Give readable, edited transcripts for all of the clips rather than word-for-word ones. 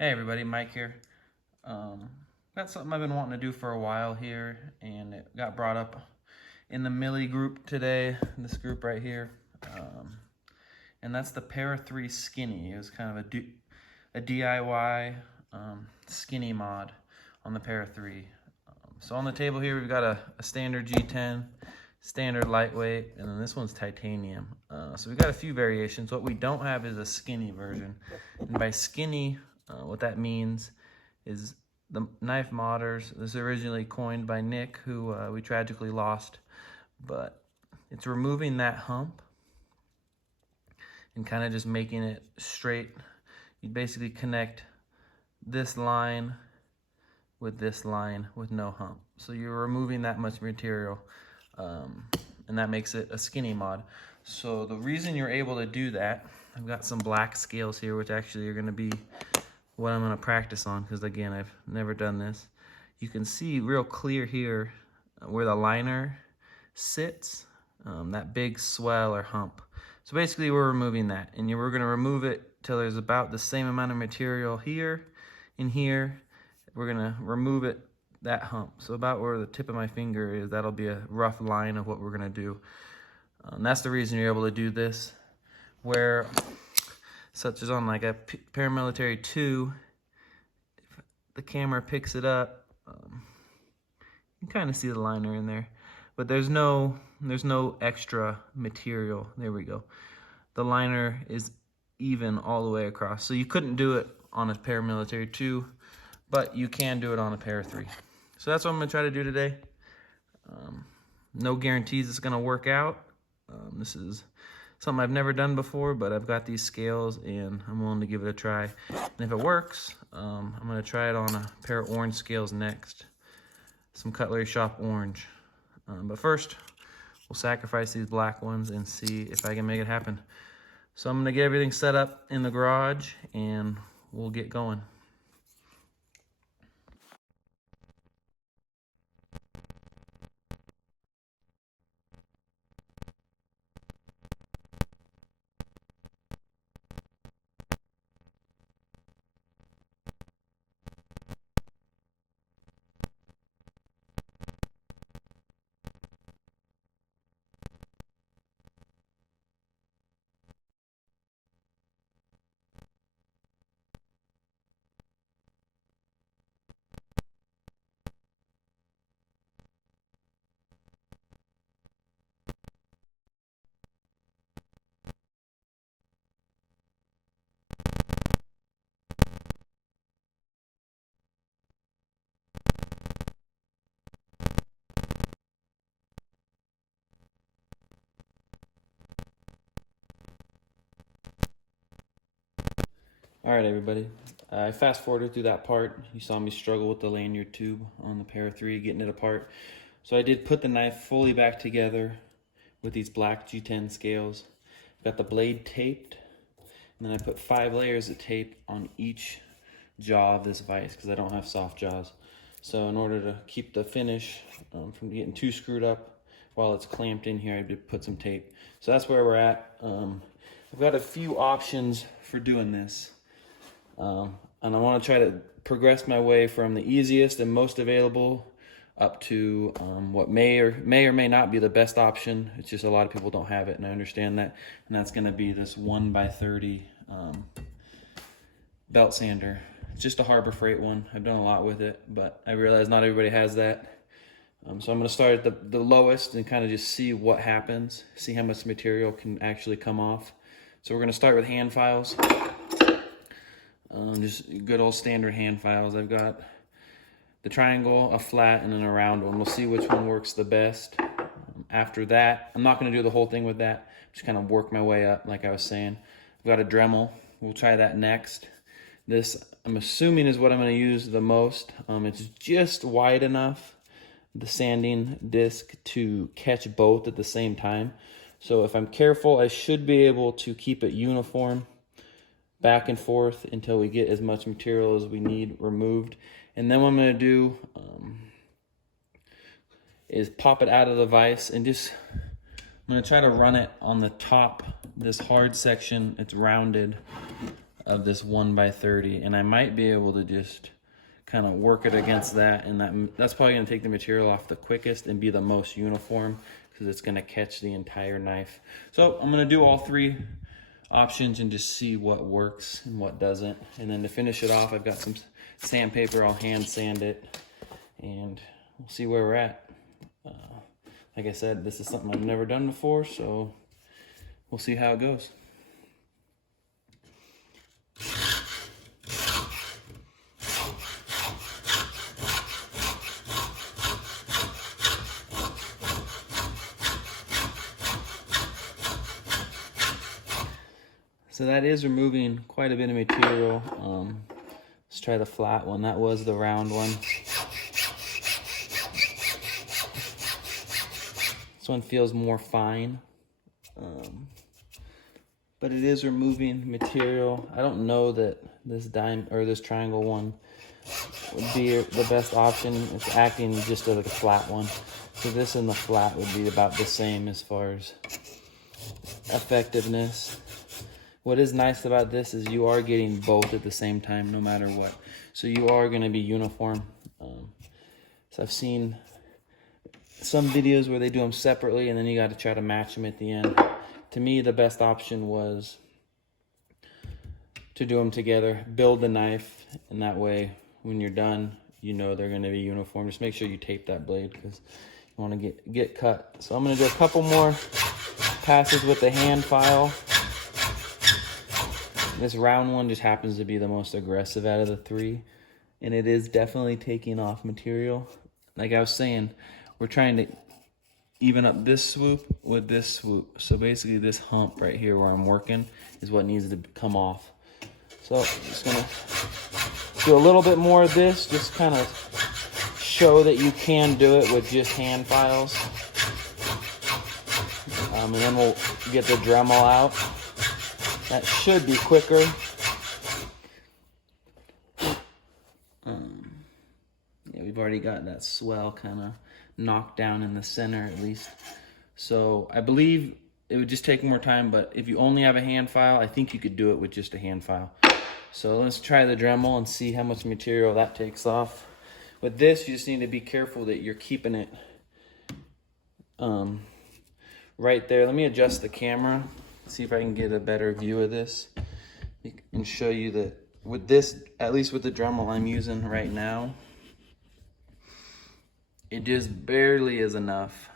Hey everybody, Mike here. Got something I've been wanting to do for a while here, and it got brought up in the Millie group today, this group right here. And that's the Para 3 Skinny. It was kind of a DIY skinny mod on the Para 3. So on the table here, we've got a standard G10, standard lightweight, and then this one's titanium. So we've got a few variations. What we don't have is a skinny version. And by skinny, what that means is the knife modders. This is originally coined by Nick, who we tragically lost, but it's removing that hump and kind of just making it straight. You basically connect this line with this line with no hump. So you're removing that much material, and that makes it a skinny mod. So the reason you're able to do that, I've got some black scales here, which actually are gonna be what I'm gonna practice on, because again, I've never done this. You can see real clear here where the liner sits, that big swell or hump. So basically we're removing that, and we're gonna remove it till there's about the same amount of material here and here. We're gonna remove it, that hump. So about where the tip of my finger is, that'll be a rough line of what we're gonna do. And that's the reason you're able to do this. Where, such as on like a Paramilitary 2, if the camera picks it up, you can kind of see the liner in there, but there's no extra material. There we go. The liner is even all the way across. So you couldn't do it on a Paramilitary 2, but you can do it on a Para 3. So that's what I'm gonna try to do today. No guarantees it's gonna work out. This is something I've never done before, but I've got these scales and I'm willing to give it a try. And if it works, I'm gonna try it on a pair of orange scales next. Some Cutlery Shop orange. But first, we'll sacrifice these black ones and see if I can make it happen. So I'm gonna get everything set up in the garage and we'll get going. All right, everybody. I fast forwarded through that part. You saw me struggle with the lanyard tube on the Para 3, getting it apart. So I did put the knife fully back together with these black G10 scales. Got the blade taped, and then I put 5 layers of tape on each jaw of this vise because I don't have soft jaws. So in order to keep the finish from getting too screwed up while it's clamped in here, I did put some tape. So that's where we're at. I've got a few options for doing this. And I want to try to progress my way from the easiest and most available up to what may or may not be the best option. It's just a lot of people don't have it, and I understand that. And that's going to be this 1x30 belt sander. It's just a Harbor Freight one. I've done a lot with it, but I realize not everybody has that. So I'm going to start at the lowest and kind of just see what happens, see how much material can actually come off. So we're going to start with hand files. Just good old standard hand files. I've got the triangle, a flat, and then a round one. We'll see which one works the best. After that, I'm not going to do the whole thing with that. Just kind of work my way up, like I was saying. I've got a Dremel. We'll try that next. This, I'm assuming, is what I'm going to use the most. It's just wide enough, the sanding disc, to catch both at the same time. So if I'm careful, I should be able to keep it uniform back and forth until we get as much material as we need removed. And then what I'm going to do is pop it out of the vise and just, I'm going to try to run it on the top, this hard section. It's rounded. of this 1x30, and I might be able to just kind of work it against that, and that's probably going to take the material off the quickest and be the most uniform, because it's going to catch the entire knife. So I'm going to do all 3 options and just see what works and what doesn't. And then to finish it off, I've got some sandpaper. I'll hand sand it, and we'll see where we're at. Like I said, this is something I've never done before, so we'll see how it goes. So that is removing quite a bit of material. Let's try the flat one. That was the round one. This one feels more fine, but it is removing material. I don't know that this this triangle one would be the best option. It's acting just like a flat one. So this and the flat would be about the same as far as effectiveness. What is nice about this is you are getting both at the same time, no matter what. So you are going to be uniform. So I've seen some videos where they do them separately, and then you got to try to match them at the end. To me, the best option was to do them together, build the knife, and that way, when you're done, you know they're going to be uniform. Just make sure you tape that blade, because you want to get cut. So I'm going to do a couple more passes with the hand file. This round one just happens to be the most aggressive out of the 3, and it is definitely taking off material. Like I was saying, we're trying to even up this swoop with this swoop. So basically this hump right here where I'm working is what needs to come off. So I'm just gonna do a little bit more of this, just kind of show that you can do it with just hand files. And then we'll get the Dremel out. That should be quicker. Yeah, we've already got that swell kind of knocked down in the center at least. So I believe it would just take more time, but if you only have a hand file, I think you could do it with just a hand file. So let's try the Dremel and see how much material that takes off. With this, you just need to be careful that you're keeping it right there. Let me adjust the camera, see if I can get a better view of this and show you that with this, at least with the Dremel I'm using right now, it just barely is enough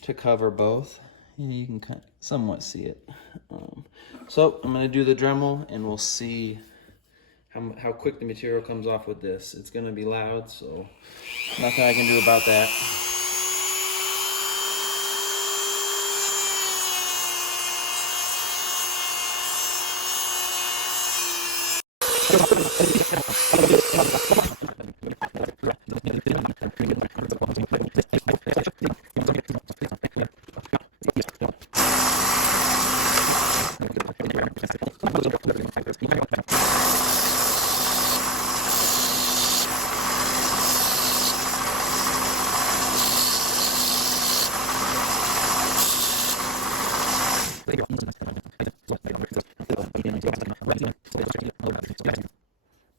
to cover both. And you can kind of somewhat see it. So I'm going to do the Dremel, and we'll see how quick the material comes off with this. It's going to be loud, so nothing I can do about that.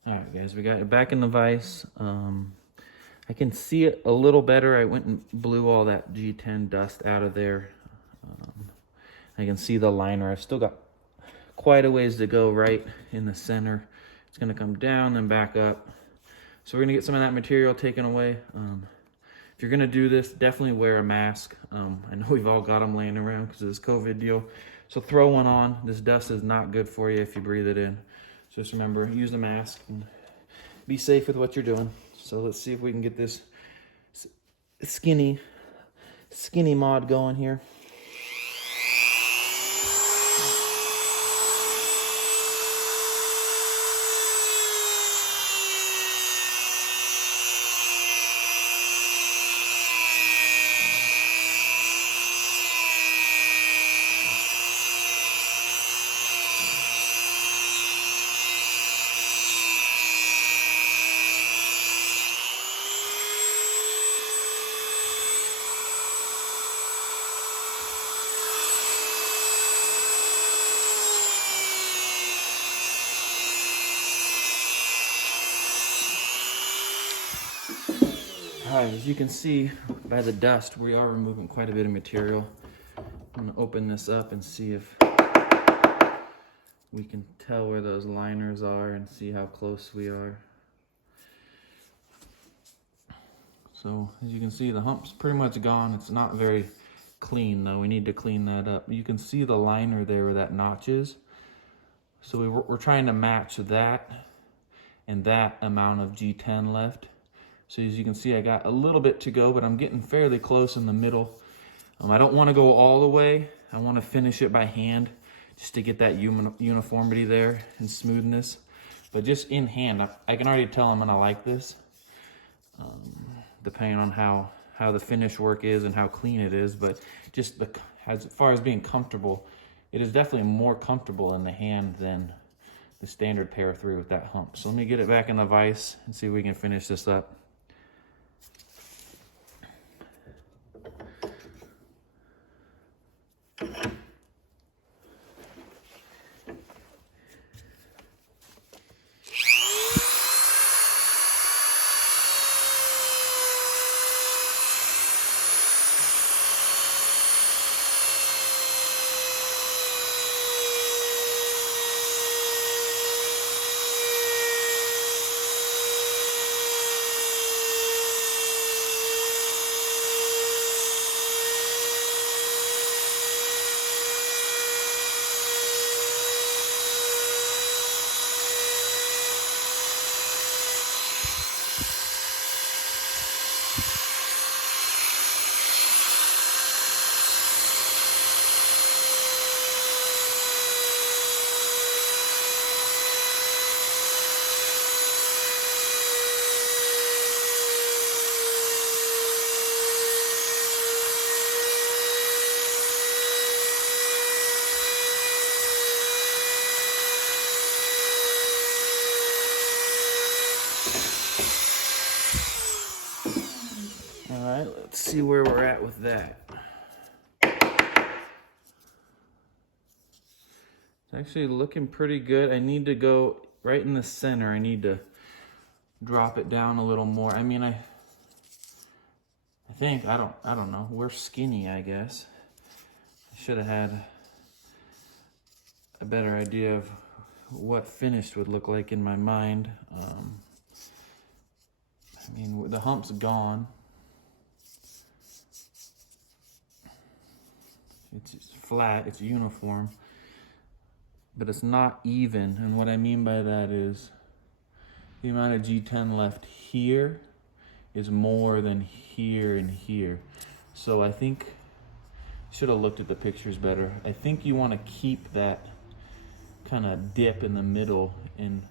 Alright guys, we got it back in the vise. I can see it a little better. I went and blew all that G10 dust out of there. I can see the liner. I've still got quite a ways to go right in the center. It's going to come down and back up. So we're going to get some of that material taken away. If you're going to do this, definitely wear a mask. I know we've all got them laying around because of this COVID deal. So throw one on. This dust is not good for you if you breathe it in. So just remember, use the mask and be safe with what you're doing. So let's see if we can get this skinny mod going here. All right, as you can see by the dust, we are removing quite a bit of material. I'm gonna open this up and see if we can tell where those liners are and see how close we are. So as you can see, the hump's pretty much gone. It's not very clean though. We need to clean that up. You can see the liner there where that notch is. So we're trying to match that and that amount of G10 left. So as you can see, I got a little bit to go, but I'm getting fairly close in the middle. I don't want to go all the way. I want to finish it by hand just to get that uniformity there and smoothness. But just in hand, I can already tell I'm gonna like this. Depending on how the finish work is and how clean it is, but just as far as being comfortable, it is definitely more comfortable in the hand than the standard Para 3 with that hump. So let me get it back in the vise and see if we can finish this up. All right, let's see where we're at with that. It's actually looking pretty good. I need to go right in the center. I need to drop it down a little more. I mean, I think, I don't know. We're skinny, I guess. I should have had a better idea of what finished would look like in my mind. I mean, the hump's gone. It's flat, it's uniform, but it's not even. And what I mean by that is the amount of G10 left here is more than here and here. So I think, should have looked at the pictures better. I think you want to keep that kind of dip in the middle, and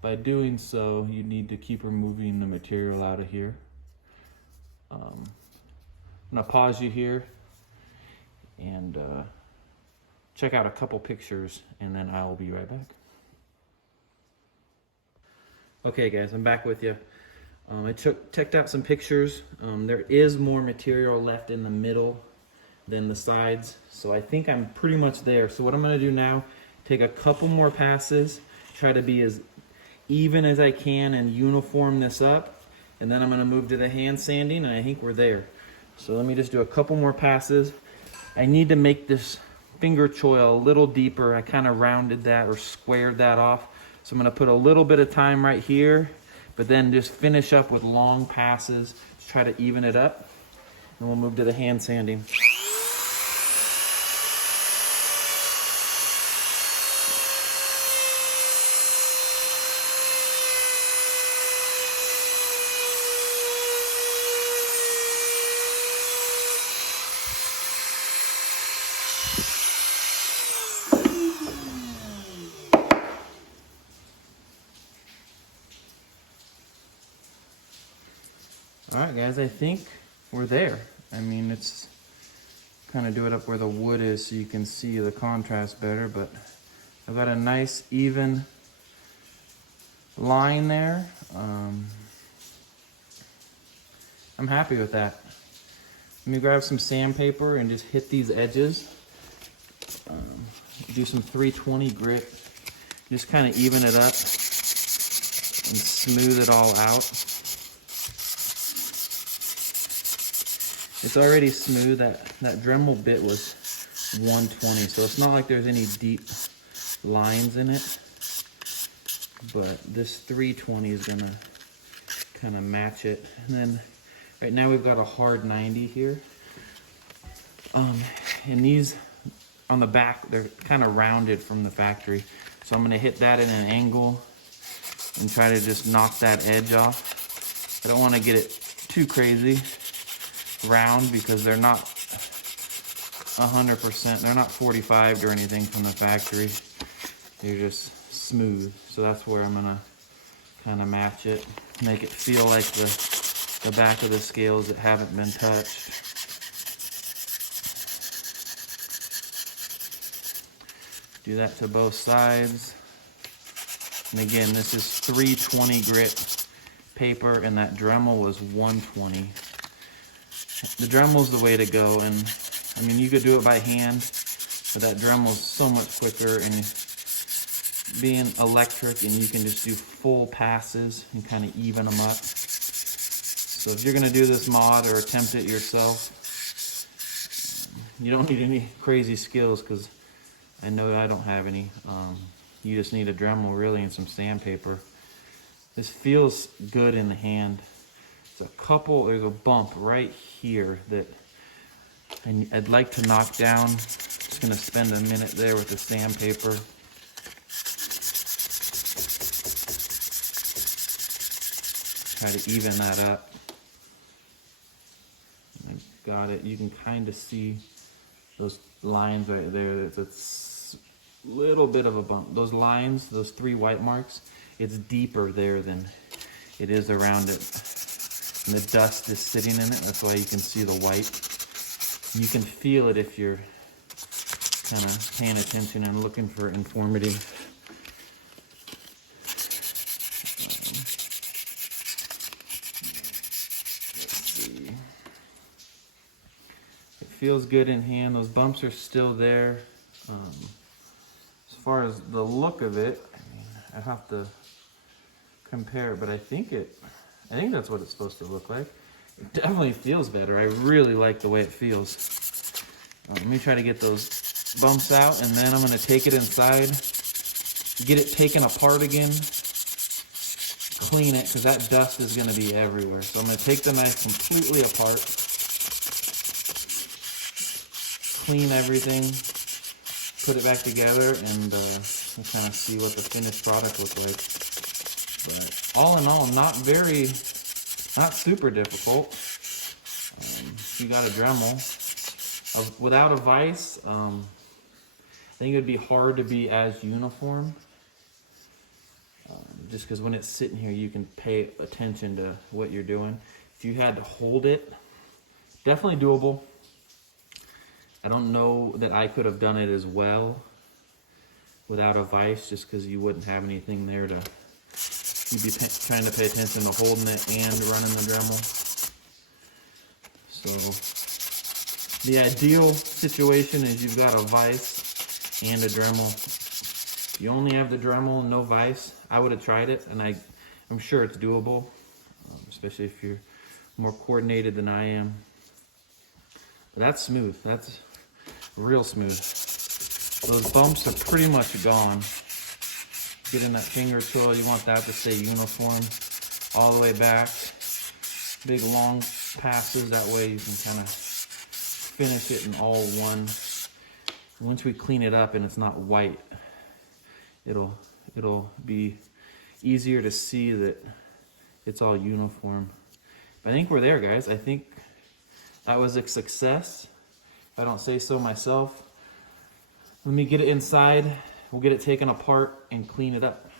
by doing so, you need to keep removing the material out of here. I'm gonna pause you here and check out a couple pictures, and then I will be right back. Okay guys, I'm back with you. I checked out some pictures. There is more material left in the middle than the sides, so I think I'm pretty much there. So what I'm gonna do now, take a couple more passes, try to be as even as I can and uniform this up, and then I'm gonna move to the hand sanding, and I think we're there. So let me just do a couple more passes. I need to make this finger choil a little deeper. I kind of rounded that or squared that off. So I'm gonna put a little bit of time right here, but then just finish up with long passes to try to even it up. And we'll move to the hand sanding. All right, guys, I think we're there. I mean, it's kind of do it up where the wood is so you can see the contrast better, but I've got a nice even line there. I'm happy with that. Let me grab some sandpaper and just hit these edges. Do some 320 grit. Just kind of even it up and smooth it all out. It's already smooth. That Dremel bit was 120, so it's not like there's any deep lines in it. But this 320 is gonna kind of match it. And then right now we've got a hard 90 here. And these on the back, they're kind of rounded from the factory. So I'm gonna hit that at an angle and try to just knock that edge off. I don't wanna get it too crazy round because they're not 100%, they're not 45'd or anything from the factory. They're just smooth. So that's where I'm gonna kind of match it, make it feel like the back of the scales that haven't been touched. Do that to both sides. And again, this is 320 grit paper, and that Dremel was 120. The Dremel's the way to go, and I mean, you could do it by hand, but that Dremel's so much quicker, and being electric, and you can just do full passes and kind of even them up. So if you're gonna do this mod or attempt it yourself, you don't need any crazy skills, because I know I don't have any. You just need a Dremel really and some sandpaper. This feels good in the hand. There's a bump right here that I'd like to knock down. Just gonna spend a minute there with the sandpaper. Try to even that up. Got it. You can kind of see those lines right there. It's a little bit of a bump. Those lines, those 3 white marks, it's deeper there than it is around it. And the dust is sitting in it. That's why you can see the white. You can feel it if you're kind of paying attention and looking for informative. Feels good in hand. Those bumps are still there. As far as the look of it, I mean, I have to compare it, but I think that's what it's supposed to look like. It definitely feels better. I really like the way it feels. Let me try to get those bumps out, and then I'm going to take it inside, get it taken apart again, clean it, because that dust is going to be everywhere. So I'm going to take the knife completely apart, clean everything, put it back together, and we'll kind of see what the finished product looks like. But all in all, not super difficult. You got a Dremel. Without a vise, I think it would be hard to be as uniform. Just because when it's sitting here, you can pay attention to what you're doing. If you had to hold it, definitely doable. I don't know that I could have done it as well without a vise, just because you wouldn't have anything there to, you'd be trying to pay attention to holding it and running the Dremel. So the ideal situation is you've got a vise and a Dremel. If you only have the Dremel and no vise, I would have tried it, and I'm sure it's doable, especially if you're more coordinated than I am. But that's smooth. That's real smooth. Those bumps are pretty much gone. Get in that finger tool. You want that to stay uniform all the way back. Big long passes. That way you can kind of finish it in all one. Once we clean it up and it's not white, it'll be easier to see that it's all uniform. But I think we're there, guys. I think that was a success, if I don't say so myself. Let me get it inside. We'll get it taken apart and clean it up.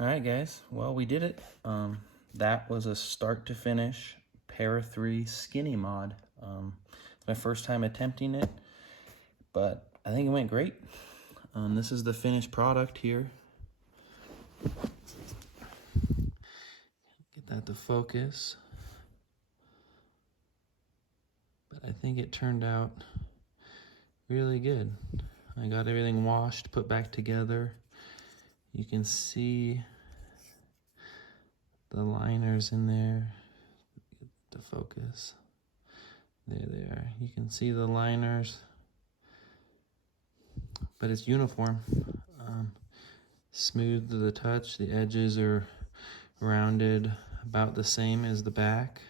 All right, guys. Well, we did it. That was a start to finish Para 3 skinny mod. My first time attempting it, but I think it went great. This is the finished product here. Get that to focus. But I think it turned out really good. I got everything washed, put back together. You can see the liners in there. Get to focus. There they are. You can see the liners, but it's uniform. Smooth to the touch. The edges are rounded about the same as the back.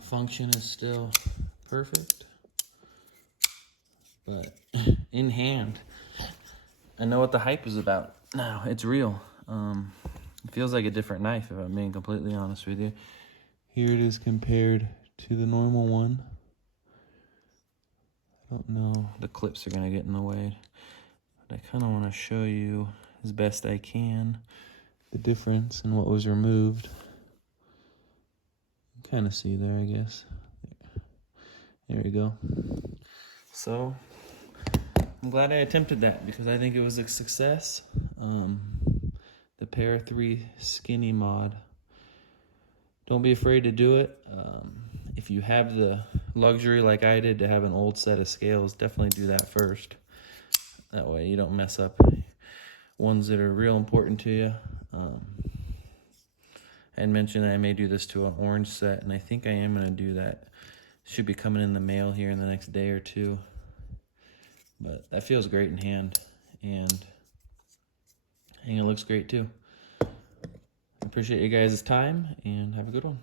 Function is still perfect, but in hand, I know what the hype is about now. It's real. It feels like a different knife, if I'm being completely honest with you. Here it is compared to the normal one. I don't know, the clips are gonna get in the way, but I kind of want to show you as best I can the difference in what was removed. You kind of see there, I guess. There we go. So I'm glad I attempted that because I think it was a success. The Para 3 skinny mod. Don't be afraid to do it. If you have the luxury like I did to have an old set of scales, definitely do that first. That way you don't mess up ones that are real important to you. I had mentioned that I may do this to an orange set, and I think I am going to do that. Should be coming in the mail here in the next day or two. But that feels great in hand, and I think it looks great too. I appreciate you guys' time, and have a good one.